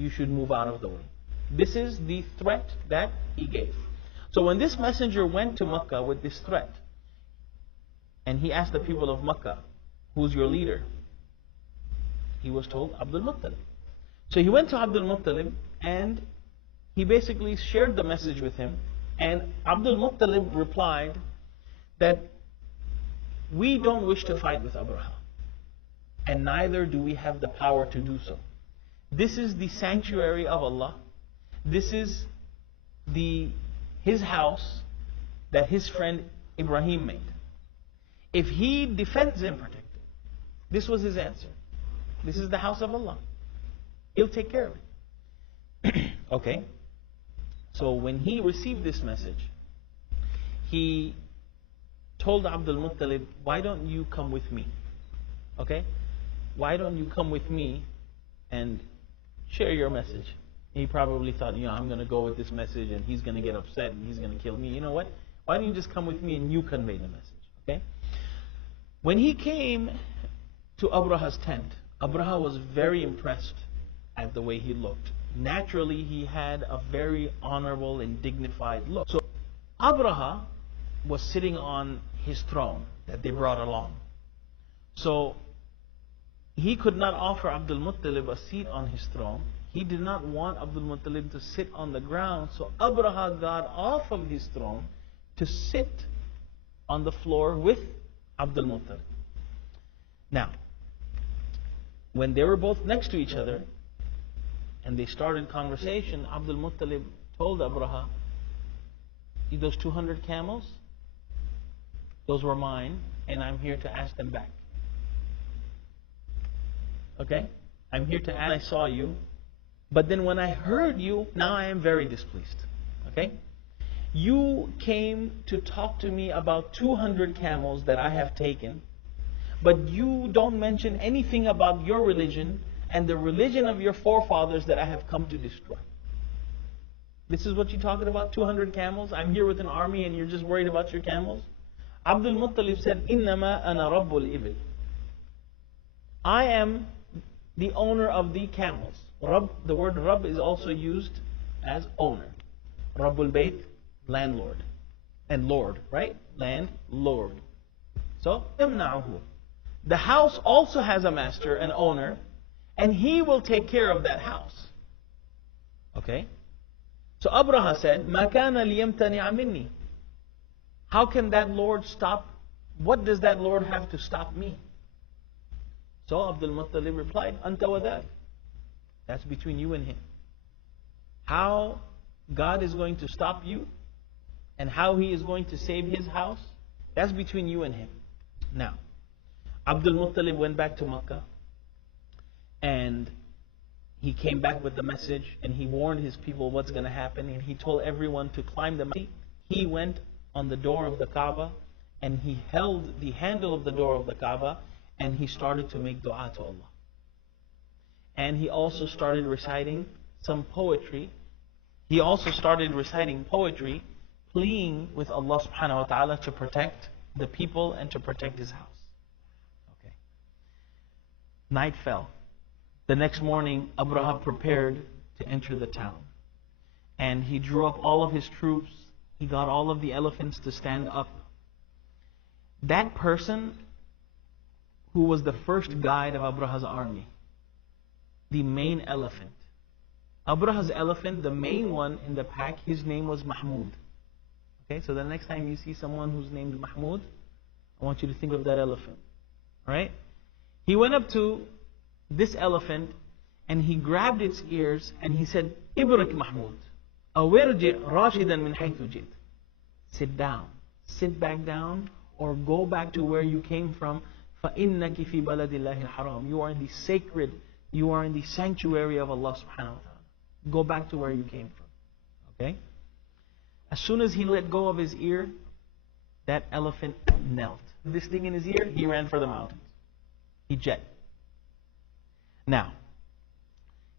you should move out of the way. This is the threat that he gave. So when this messenger went to Makkah with this threat, and he asked the people of Makkah, who's your leader? He was told, Abdul Muttalib. So he went to Abdul Muttalib and he basically shared the message with him. And Abdul Muttalib replied that we don't wish to fight with Abraha. And neither do we have the power to do so. This is the sanctuary of Allah. This is his house that his friend Ibrahim made. If he defends and protects it, this was his answer. This is the house of Allah. He'll take care of it. Okay. So when he received this message, he told Abdul Muttalib, why don't you come with me? Okay? Why don't you come with me and share your message? He probably thought, I'm going to go with this message and he's going to get upset and he's going to kill me. You know what? Why don't you just come with me and you convey the message? Okay? When he came to Abraha's tent, Abraha was very impressed at the way he looked. Naturally, he had a very honorable and dignified look. So Abraha was sitting on his throne that they brought along. So he could not offer Abdul Muttalib a seat on his throne. He did not want Abdul Muttalib to sit on the ground. So Abraha got off of his throne to sit on the floor with Abdul Muttalib. Now, when they were both next to each other and they started conversation, Abdul Muttalib told Abraha, see those 200 camels? Those were mine and I'm here to ask them back. Okay? I'm here to ask. I saw you, but then when I heard you, now I am very displeased. Okay? You came to talk to me about 200 camels that I have taken, but you don't mention anything about your religion and the religion of your forefathers that I have come to destroy. This is what you're talking about, 200 camels? I'm here with an army and you're just worried about your camels? Abdul Muttalib said, إِنَّمَا أَنَا رَبُّ الْإِبِلِ. I am the owner of the camels. Rabb, the word Rabb is also used as owner. Rabbul Bayt, landlord. And Lord, right? Landlord. So, إِمْنَعُهُ. The house also has a master, an owner, and he will take care of that house. Okay? So Abraha said, مَا كَانَ لِيَمْتَنِعَ مِنِّي. How can that Lord stop? What does that Lord have to stop me? So Abdul Muttalib replied, أَنْتَ وَذَاكَ. That's between you and him. How God is going to stop you and how He is going to save His house, that's between you and Him. Now, Abdul Muttalib went back to Makkah and he came back with the message and he warned his people what's going to happen, and he told everyone to climb the mountain. He went on the door of the Kaaba and he held the handle of the door of the Kaaba and he started to make dua to Allah. And he also started reciting some poetry. He also started reciting poetry, pleading with Allah subhanahu wa ta'ala to protect the people and to protect His house. Okay. Night fell. The next morning, Abraha prepared to enter the town. And he drew up all of his troops. He got all of the elephants to stand up. That person who was the first guide of Abraha's army, the main elephant. Abraha's elephant, the main one in the pack, his name was Mahmud. Okay, so the next time you see someone who's named Mahmud, I want you to think of that elephant. Alright? He went up to this elephant and he grabbed its ears and he said, Ibrak Mahmud, awirji rashidan min haythu jit. Sit down. Sit back down or go back to where you came from. فَإِنَّكِ فِي بَلَدِ اللَّهِ الْحَرَامِ. You are in the sacred, you are in the sanctuary of Allah subhanahu wa ta'ala. Go back to where you came from. Okay? As soon as he let go of his ear, that elephant knelt. This thing in his ear, he ran for the mountains. He jet. Now,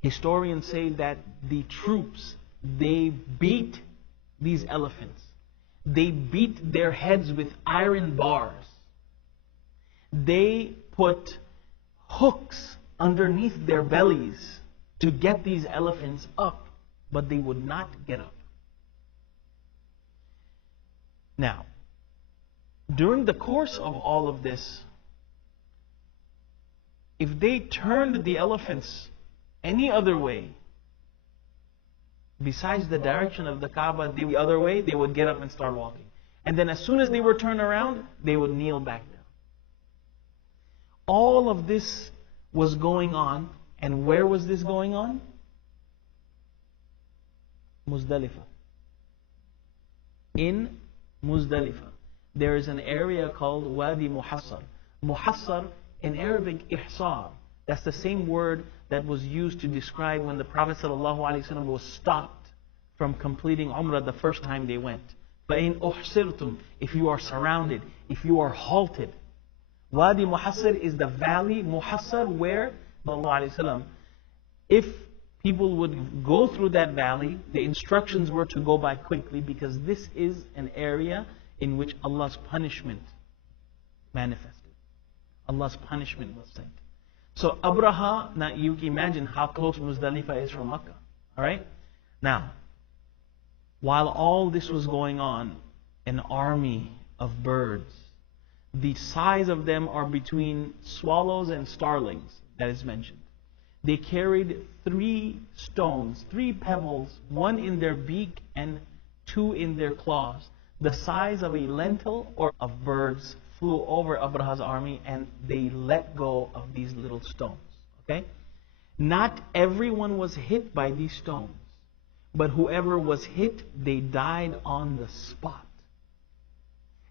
historians say that the troops, they beat these elephants. They beat their heads with iron bars. They put hooks underneath their bellies to get these elephants up, but they would not get up. Now, during the course of all of this, if they turned the elephants any other way, besides the direction of the Kaaba, the other way, they would get up and start walking. And then as soon as they were turned around, they would kneel back down. All of this was going on. And where was this going on? Muzdalifah. In Muzdalifah, there is an area called Wadi Muhassar. Muhassar, in Arabic, ihsar. That's the same word that was used to describe when the Prophet ﷺ was stopped from completing Umrah the first time they went. فَإِنْ أُحْصِرْتُمْ, if you are surrounded, if you are halted. Wadi Muhassar is the valley, Muhassar, where ﷺ, if people would go through that valley, the instructions were to go by quickly, because this is an area in which Allah's punishment manifested. Allah's punishment was sent. So Abraha, now you can imagine how close Muzdalifah is from Makkah. Alright? Now, while all this was going on, an army of birds, the size of them are between swallows and starlings, that is mentioned. They carried 3 stones, 3 pebbles, 1 in their beak and 2 in their claws. The size of a lentil or of birds flew over Abraha's army, and they let go of these little stones. Okay? Not everyone was hit by these stones, but whoever was hit, they died on the spot.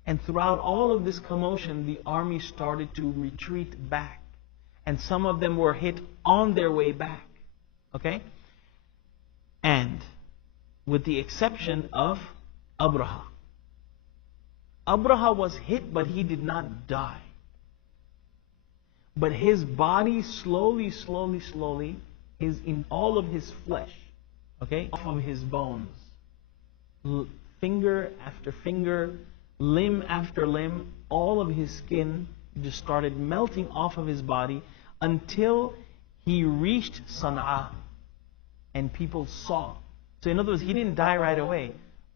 And throughout all of this commotion, the army started to retreat back. And some of them were hit on their way back. Okay? And with the exception of Abraha. Abraha was hit, but he did not die. But his body slowly, in all of his flesh, okay, off of his bones, finger after finger, limb after limb, all of his skin just started melting off of his body until he reached Sana'a and people saw. So in other words, he didn't die right away.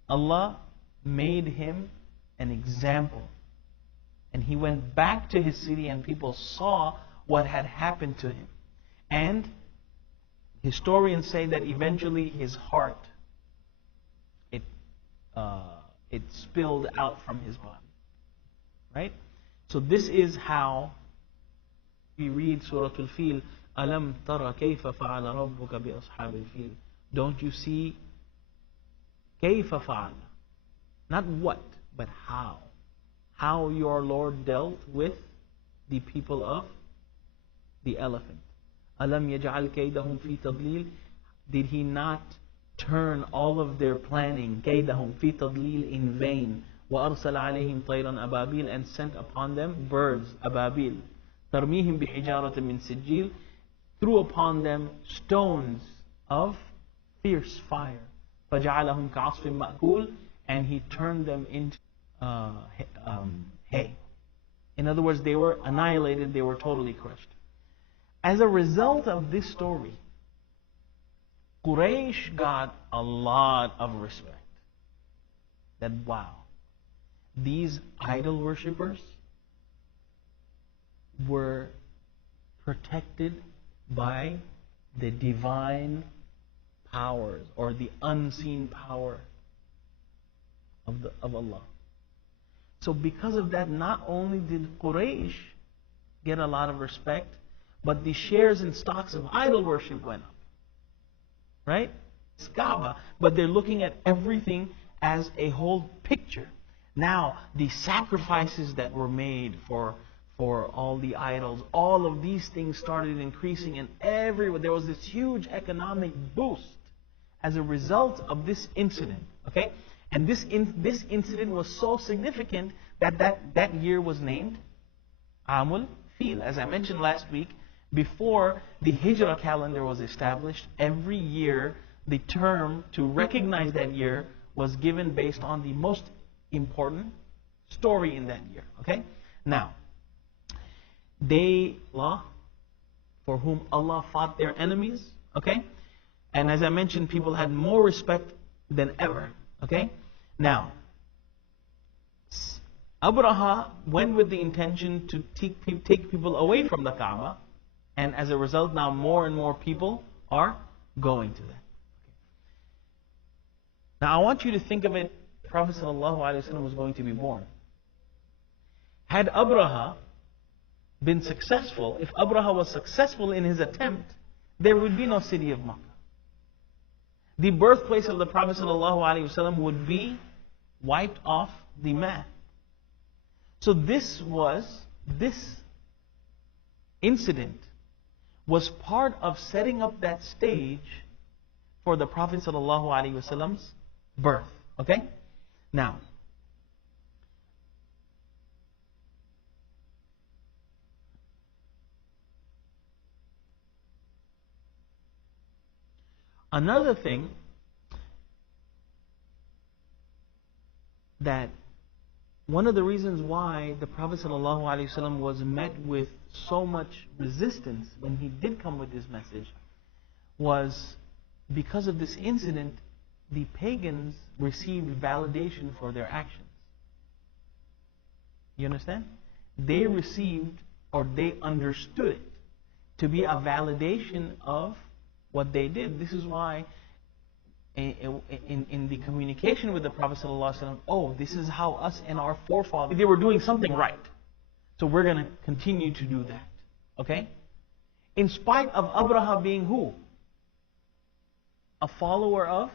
Allah made him an example. And he went back to his city and people saw what had happened to him. And historians say that eventually his heart, it spilled out from his body. Right? So this is how we read Surah Al-Fil. أَلَمْ تَرَ كَيْفَ فَعَلَ رَبُّكَ بِأَصْحَابِ الْفِيلِ. Don't you see كَيْفَ فَعَلَ? Not what, but how. How your Lord dealt with the people of the elephant. أَلَمْ يَجْعَلْ كَيْدَهُمْ فِي تَضْلِيلٍ. Did He not turn all of their planning, كَيْدَهُمْ فِي تَضْلِيلٍ, in vain? وَأَرْسَلَ عَلَيْهِمْ طَيْرًا أَبَابِيلَ, and sent upon them birds, أبابيل. تَرْمِيهِمْ بِحِجَارَةٍ مِّن سِجِّيلٍ, threw upon them stones of fierce fire. فَجَعَلَهُمْ كَعَصْفٍ مَأْكُولٍ, and He turned them into hay. In other words, they were annihilated, they were totally crushed. As a result of this story, Quraysh got a lot of respect. That wow, these idol worshippers were protected by the divine powers, or the unseen power of Allah. So because of that, not only did Quraysh get a lot of respect, but the shares and stocks of idol worship went up. Right? It's Kaaba, but they're looking at everything as a whole picture. Now, the sacrifices that were made for all the idols, all of these things started increasing, and everywhere there was this huge economic boost as a result of this incident. Okay? And this incident was so significant that year was named Amul Fil. As I mentioned last week, before the Hijrah calendar was established, every year the term to recognize that year was given based on the most important story in that year. Okay? Now, for whom Allah fought their enemies, Okay? And as I mentioned, people had more respect than ever. Okay? Now, Abraha went with the intention to take people away from the Kaaba, and as a result, now more and more people are going to that. Now, I want you to think of it. Prophet ﷺ was going to be born. Had Abraha been successful, if Abraha was successful in his attempt, there would be no city of Makkah. The birthplace of the Prophet ﷺ would be wiped off the map. So this incident was part of setting up that stage for the Prophet ﷺ's birth. Okay? Now, another thing that one of the reasons why the Prophet ﷺ was met with so much resistance when he did come with this message was because of this incident. The pagans received validation for their actions. You understand? They received, or they understood it to be a validation of what they did. This is why in the communication with the Prophet ﷺ, oh, this is how us and our forefathers, they were doing something right. So we're going to continue to do that. Okay? In spite of Abraha being who? A follower of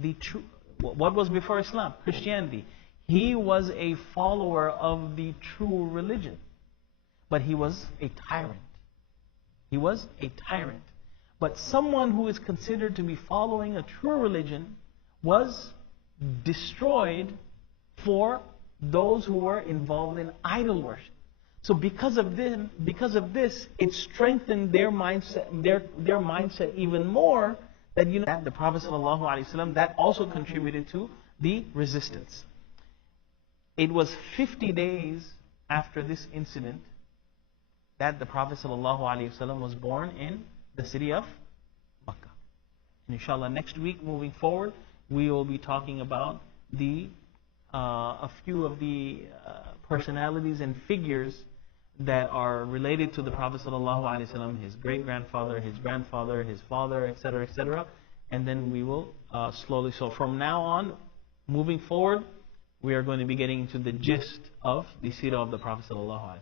the true, what was before Islam? Christianity. He was a follower of the true religion. But he was a tyrant. He was a tyrant. But someone who is considered to be following a true religion was destroyed for those who were involved in idol worship. So because of this, it strengthened their mindset, their mindset even more. That that the Prophet ﷺ, that also contributed to the resistance. It was 50 days after this incident that the Prophet ﷺ was born in the city of Makkah. And inshallah, next week, moving forward, we will be talking about a few of the personalities and figures that are related to the Prophet ﷺ, his great-grandfather, his grandfather, his father, etc., etc. And then we will slowly, so from now on, moving forward, we are going to be getting into the gist of the seerah of the Prophet ﷺ.